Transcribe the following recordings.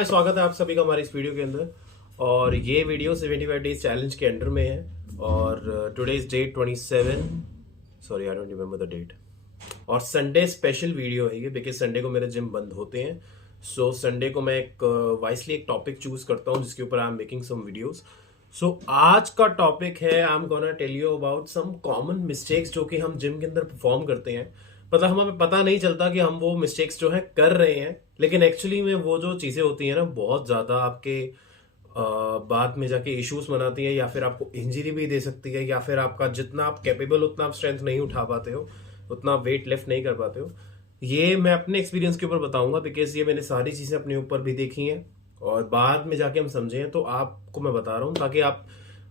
हाय, स्वागत है आप सभी का हमारी इस वीडियो के अंदर। और ये वीडियो 75 डेज चैलेंज के अंडर में है और today is date 27। Sorry, I don't remember the date. और संडे स्पेशल वीडियो है ये, बिकॉज संडे को मेरे जिम बंद होते हैं। सो संडे को मैं एक वाइसली एक टॉपिक चूज करता हूँ जिसके ऊपर I am making some videos. So आज का टॉपिक है, I am gonna tell you about some common mistakes जो कि हम जिम के अंदर परफॉर्म करते हैं। मतलब हमें पता नहीं चलता कि हम वो मिस्टेक्स जो है कर रहे हैं, लेकिन एक्चुअली में वो जो चीजें होती हैं ना, बहुत ज्यादा आपके बाद में जाके इश्यूज बनाती है, या फिर आपको इंजरी भी दे सकती है, या फिर आपका जितना आप कैपेबल उतना आप स्ट्रेंथ नहीं उठा पाते हो, उतना आप वेट लिफ्ट नहीं कर पाते हो। ये मैं अपने एक्सपीरियंस के ऊपर बताऊंगा, बिकॉज ये मैंने सारी चीजें अपने ऊपर भी देखी हैं और बाद में जाके हम समझे हैं। तो आपको मैं बता रहा हूँ ताकि आप,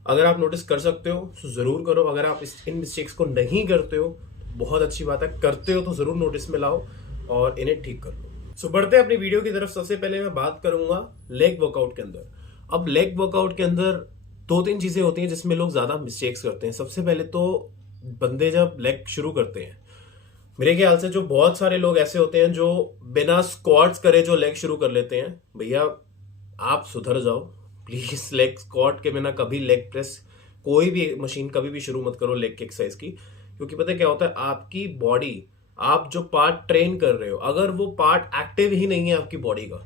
अगर आप नोटिस कर सकते हो तो जरूर करो। अगर आप इन मिस्टेक्स को नहीं करते हो, बहुत अच्छी बात है। करते हो तो जरूर नोटिस में लाओ और इन्हें ठीक कर लो। सो बढ़ते हैं अपनी वीडियो की तरफ। सबसे पहले मैं बात करूंगा लेग वर्कआउट के अंदर। अब लेग वर्कआउट के अंदर दो तीन चीजें होती हैं जिसमें लोग ज्यादा मिस्टेक्स करते हैं। सबसे पहले तो बंदे जब लेग शुरू करते हैं, मेरे ख्याल से जो बहुत सारे लोग ऐसे होते हैं जो बिना स्क्वाट्स करे जो लेग शुरू कर लेते हैं। भैया आप सुधर जाओ प्लीज। लेग स्क्वाट के बिना कभी लेग प्रेस, कोई भी मशीन कभी भी शुरू मत करो लेग की एक्सरसाइज की। क्योंकि पता है क्या होता है, आपकी बॉडी, आप जो पार्ट ट्रेन कर रहे हो, अगर वो पार्ट एक्टिव ही नहीं है आपकी बॉडी का,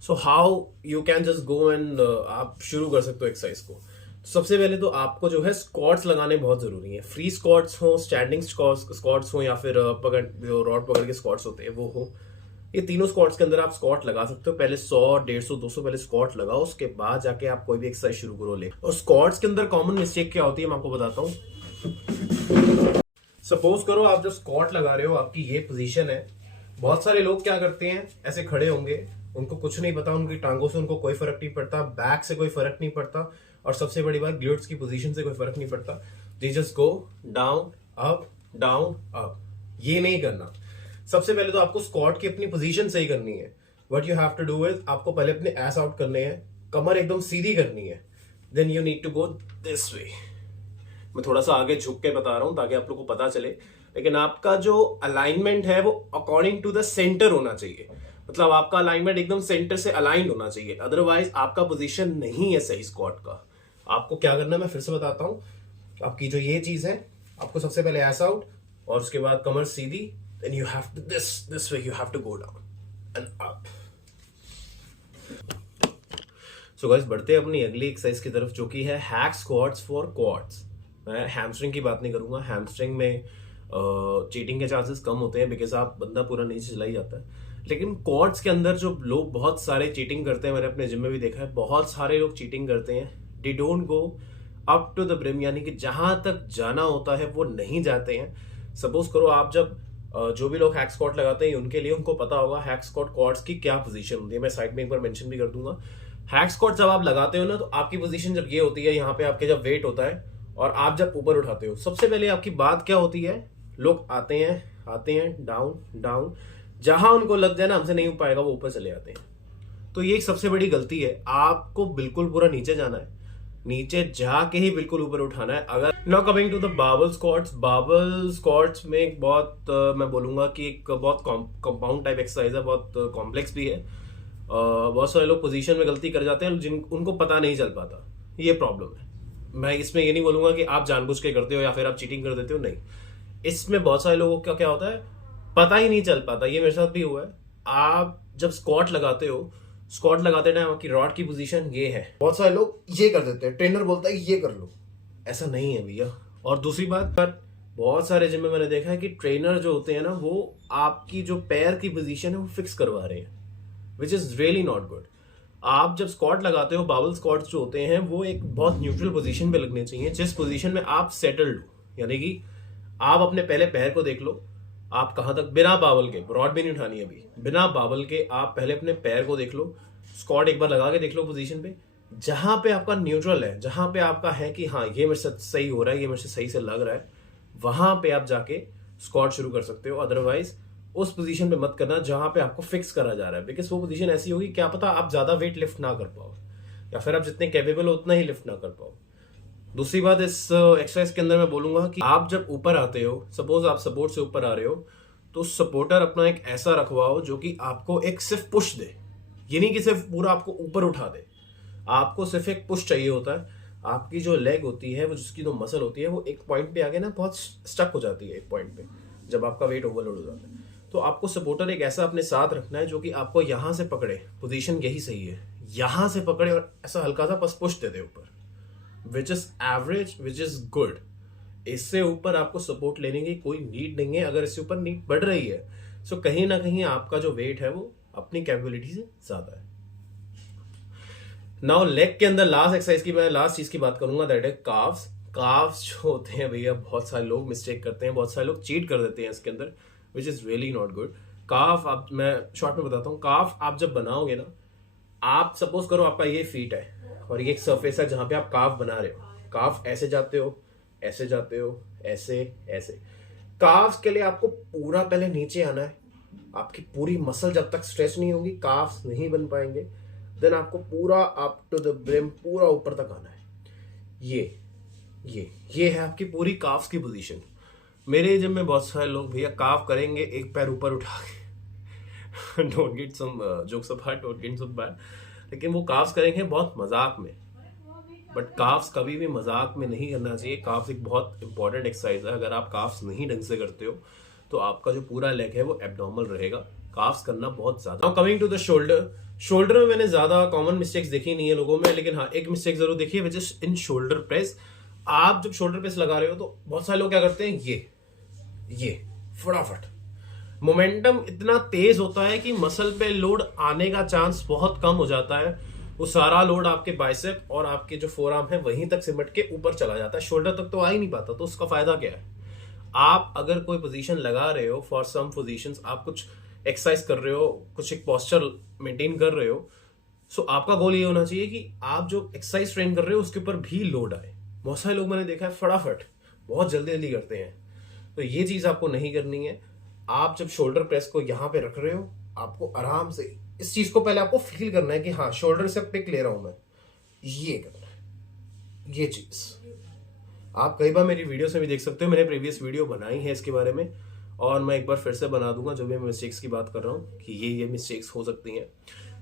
so how you can just go and आप शुरू कर सकते हो एक्सरसाइज को। सबसे पहले तो आपको जो है स्क्वाट्स लगाने बहुत जरूरी है। फ्री स्क्वाट्स हो, स्टैंडिंग स्क्वाट्स हो, या फिर पकड़ जो रॉड पकड़ के स्क्वाट्स होते हैं वो हो। ये तीनों स्क्वाट्स के अंदर आप स्क्वाट लगा सकते हो। पहले 100, 150, 200 पहले स्क्वाट लगाओ, उसके बाद जाके आप कोई भी एक्सरसाइज शुरू करो ले। और स्क्वाट्स के अंदर कॉमन मिस्टेक क्या होती है मैं आपको बताता हूँ। सपोज करो आप जब स्क्वाट लगा रहे हो, आपकी ये पोजीशन है। बहुत सारे लोग क्या करते हैं, ऐसे खड़े होंगे, उनको कुछ नहीं पता, उनकी टांगों से उनको कोई फर्क नहीं पड़ता, बैक से कोई फर्क नहीं पड़ता, और सबसे बड़ी बात ग्लूट्स की पोजीशन से कोई फर्क नहीं पड़ता। They just go down up down up. ये नहीं करना। सबसे पहले तो आपको स्क्वाट की अपनी पोजीशन सही करनी है। What you have to do is, आपको पहले अपने एस आउट करने हैं, कमर एकदम सीधी करनी है। Then you need to go this way. मैं थोड़ा सा आगे झुक के बता रहा हूं ताकि आप लोग को पता चले, लेकिन आपका जो अलाइनमेंट है वो अकॉर्डिंग टू द सेंटर होना चाहिए। मतलब आपका अलाइनमेंट एकदम सेंटर से अलाइंड होना चाहिए, अदरवाइज आपका पोजीशन नहीं है सही स्क्वाट का। आपको क्या करना है मैं फिर से बताता हूं। आपकी जो ये चीज है, आपको सबसे पहले एस आउट और उसके बाद कमर सीधी। Then you have to this way, you have to go down and up. So guys, बढ़ते हैं अपनी अगली एक्सरसाइज की तरफ, जो कि है हैक स्क्वाट्स फॉर क्वाड्स। मैं हैमस्ट्रिंग की बात नहीं करूंगा। हैमस्ट्रिंग में चीटिंग के चांसेस कम होते हैं, बिकॉज आप बंदा पूरा नीचे चला ही जाता है। लेकिन क्वाड्स के अंदर जो लोग बहुत सारे चीटिंग करते हैं, मैंने अपने जिम में भी देखा है, बहुत सारे लोग चीटिंग करते हैं। They don't go up to the brim, यानी कि जहां तक जाना होता है वो नहीं जाते हैं। सपोज करो आप जब जो भी लोग हैक स्क्वाट लगाते हैं उनके लिए, उनको पता होगा हैक स्क्वाट क्वाड्स की क्या पोजीशन होती है। मैं साइड में एक बार मेंशन भी कर दूंगा। हैक स्क्वाट जब आप लगाते हो ना, तो आपकी पोजीशन जब ये होती है, यहाँ पे आपके जब वेट होता है और आप जब ऊपर उठाते हो, सबसे पहले आपकी बात क्या होती है, लोग आते हैं डाउन डाउन, जहां उनको लग जाए ना हमसे नहीं हो पाएगा वो ऊपर चले जाते हैं। तो ये एक सबसे बड़ी गलती है। आपको बिल्कुल पूरा नीचे जाना है, नीचे जाके ही बिल्कुल ऊपर उठाना है। अगर now coming to the Babal squats, Babal squats में एक बहुत मैं बोलूंगा कि एक बहुत कंपाउंड टाइप एक्सरसाइज है, बहुत कॉम्प्लेक्स भी है। बहुत सारे लोग पोजीशन में गलती कर जाते हैं जिन उनको पता नहीं चल पाता, ये प्रॉब्लम है। मैं इसमें ये नहीं बोलूंगा कि आप जानबूझ के करते हो या फिर आप चीटिंग कर देते हो, नहीं। इसमें बहुत सारे लोगों का क्या होता है, पता ही नहीं चल पाता। ये मेरे साथ भी हुआ है। आप जब स्क्वाट लगाते हो, स्क्वाट लगाते टाइम आपकी रॉड की पोजीशन ये है, बहुत सारे लोग ये कर देते हैं, ट्रेनर बोलता है ये कर लो, ऐसा नहीं है भैया। और दूसरी बात, बहुत सारे जिम में मैंने देखा है कि ट्रेनर जो होते हैं ना, वो आपकी जो पैर की पोजीशन है वो फिक्स करवा रहे हैं, विच इज रियली नॉट गुड। आप जब स्क्वाट लगाते हो, बाबल स्क्वाट्स जो होते हैं वो एक बहुत न्यूट्रल पोजीशन पे लगने चाहिए, जिस पोजीशन में आप सेटल्ड हो। यानी कि आप अपने पहले पैर को देख लो, आप कहां तक, बिना बाबल के, रॉड भी नहीं उठानी है अभी, बिना बाबल के आप पहले अपने पैर को देख लो। स्क्वाट एक बार लगा के देख लो पोजीशन पे, जहां पे आपका न्यूट्रल है, जहां पे आपका है कि हाँ ये मेरे साथ सही हो रहा है, ये मेरे से सही से लग रहा है, वहां पे आप जाके स्क्वाट शुरू कर सकते हो। अदरवाइज उस पोजीशन पे मत करना जहां पे आपको फिक्स करा जा रहा है, बिकॉज वो पोजीशन ऐसी होगी, क्या पता आप ज्यादा वेट लिफ्ट ना कर पाओ, या फिर आप जितने कैपेबल हो उतना ही लिफ्ट ना कर पाओ। दूसरी बात, इस एक्सरसाइज के अंदर मैं बोलूंगा कि आप जब ऊपर आते हो, सपोज आप सपोर्ट से ऊपर आ रहे हो, तो सपोर्टर अपना एक ऐसा रखवाओ जो कि आपको एक सिर्फ पुश दे। ये नहीं कि सिर्फ पूरा आपको ऊपर उठा दे, आपको सिर्फ एक पुश चाहिए होता है। आपकी जो लेग होती है, वो जिसकी जो मसल होती है, वो एक पॉइंट पे आगे ना बहुत स्टक हो जाती है एक पॉइंट पे, जब आपका वेट ओवरलोड हो जाता है। तो आपको सपोर्टर एक ऐसा अपने साथ रखना है जो कि आपको यहाँ से पकड़े, पोजीशन यही सही है, यहाँ से पकड़े और ऐसा हल्का सा बस पुश दे दे ऊपर, which is average, which is good. इससे ऊपर आपको सपोर्ट लेने की कोई नीड नहीं है। अगर इससे ऊपर नीड बढ़ रही है तो कहीं ना कहीं आपका जो वेट है वो अपनी कैपेबिलिटी से ज्यादा है। नाउ लेग के अंदर लास्ट एक्सरसाइज की, मैं लास्ट चीज की बात करूंगा, दैट इज काफ्स। काफ्स जो होते हैं भैया, बहुत सारे लोग मिस्टेक करते हैं, बहुत सारे लोग चीट कर देते हैं इसके अंदर, which is really not good. काफ आप, मैं शॉर्ट में बताता हूँ, काफ आप जब बनाओगे ना, आप सपोज करो आपका ये फीट है और ये एक सरफेस है जहां पे आप काफ बना रहे हो। काफ ऐसे जाते हो, ऐसे जाते हो, ऐसे ऐसे। काफ्स के लिए आपको पूरा पहले नीचे आना है। आपकी पूरी मसल जब तक स्ट्रेच नहीं होगी, काफ्स नहीं बन पाएंगे। देन आपको पूरा अप टू द ब्रिम, पूरा ऊपर तक आना है। ये है आपकी पूरी काफ्स की पोजीशन। मेरे जिम में बहुत सारे लोग भैया काफ करेंगे एक पैर ऊपर उठा के, don't get some jokes apart, don't get some bad, लेकिन वो काफ्स करेंगे बहुत मजाक में। बट काफ्स कभी भी मजाक में नहीं करना चाहिए। काफ्स एक बहुत इंपॉर्टेंट एक्सरसाइज है। अगर आप काफ्स नहीं ढंग से करते हो तो आपका जो पूरा लेग है वो एब्डोमिनल रहेगा। काफ्स करना बहुत ज्यादा। Now coming to the shoulder. Shoulder में मैंने ज्यादा कॉमन मिस्टेक्स देखी नहीं है लोगों में, लेकिन हाँ एक मिस्टेक जरूर देखी है, which is in shoulder press. आप जब शोल्डर प्रेस लगा रहे हो तो बहुत सारे लोग क्या करते हैं, ये फटाफट मोमेंटम इतना तेज होता है कि मसल पे लोड आने का चांस बहुत कम हो जाता है। वो सारा लोड आपके बाइसेप और आपके जो फोरआर्म है वहीं तक सिमट के ऊपर चला जाता है, शोल्डर तक तो आ ही नहीं पाता। तो उसका फायदा क्या है? आप अगर कोई पोजीशन लगा रहे हो, फॉर सम पोजीशंस आप कुछ एक्सरसाइज कर रहे हो, कुछ एक पोस्चर मेंटेन कर रहे हो, सो आपका गोल ये होना चाहिए कि आप जो एक्सरसाइज ट्रेन कर रहे हो उसके ऊपर भी लोड आए। बहुत सारे लोग मैंने देखा है फटाफट बहुत जल्दी जल्दी करते हैं, तो ये चीज आपको नहीं करनी है। आप जब शोल्डर प्रेस को यहाँ पे रख रहे हो, आपको आराम से इस चीज को पहले आपको फील करना है कि हाँ शोल्डर से पिक ले रहा हूं मैं, ये करना है। ये चीज आप कई बार मेरी वीडियो से भी देख सकते हो, मैंने प्रीवियस वीडियो बनाई है इसके बारे में, और मैं एक बार फिर से बना दूंगा जो भी मैं मिस्टेक्स की बात कर रहा हूँ कि ये मिस्टेक्स हो सकती हैं।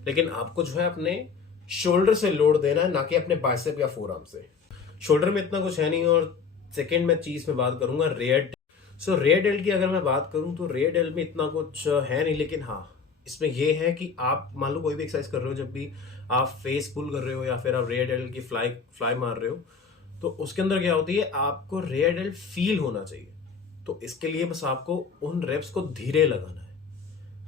लेकिन आपको जो है अपने शोल्डर से लोड देना है, ना कि अपने बाइसेप या फोरआर्म से। शोल्डर में इतना कुछ है नहीं। और सेकेंड में चीज में बात करूंगा रेयर। सो रेयर डेल्ट की अगर मैं बात करूं तो रेयर डेल्ट में इतना कुछ है नहीं, लेकिन हाँ इसमें यह है कि आप मान लो कोई भी एक्सरसाइज कर रहे हो, जब भी आप फेस पुल कर रहे हो या फिर आप रेयर डेल्ट की फ्लाई मार रहे हो, तो उसके अंदर क्या होती है, आपको रेयर डेल्ट फील होना चाहिए। तो इसके लिए बस आपको उन रेप्स को धीरे लगाना है।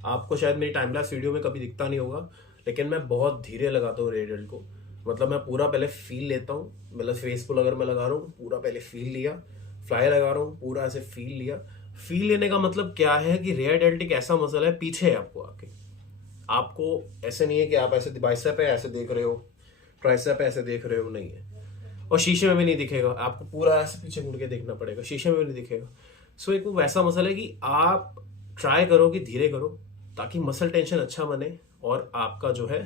आपको शायद मेरी टाइम लैप्स वीडियो में कभी दिखता नहीं होगा, लेकिन मैं बहुत धीरे लगाता हूँ रेयर डेल्ट को। मतलब मैं पूरा पहले फील लेता हूँ, मतलब फेस पुल अगर मैं लगा रहा हूँ पूरा पहले फील लिया, फ्लाई लगा रहा हूँ पूरा ऐसे फील लिया। फील लेने का मतलब क्या है कि रेयर डेल्ट एक ऐसा मसल है, पीछे है आपको आके। आपको ऐसे नहीं है कि आप ऐसे बाइसेप है ऐसे देख रहे हो, ट्राइसेप है ऐसे देख रहे हो, नहीं है। और शीशे में भी नहीं दिखेगा, आपको पूरा ऐसे पीछे मुड़ के देखना पड़ेगा, शीशे में भी नहीं दिखेगा। सो एक वो वैसा मसल है कि आप ट्राई करो कि धीरे करो, ताकि मसल टेंशन अच्छा बने और आपका जो है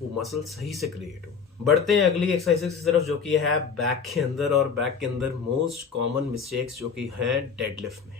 वो मसल सही से क्रिएट हो। बढ़ते हैं अगली एक्सरसाइज की तरफ, जो कि है बैक के अंदर। और बैक के अंदर मोस्ट कॉमन मिस्टेक्स जो कि है डेडलिफ्ट में।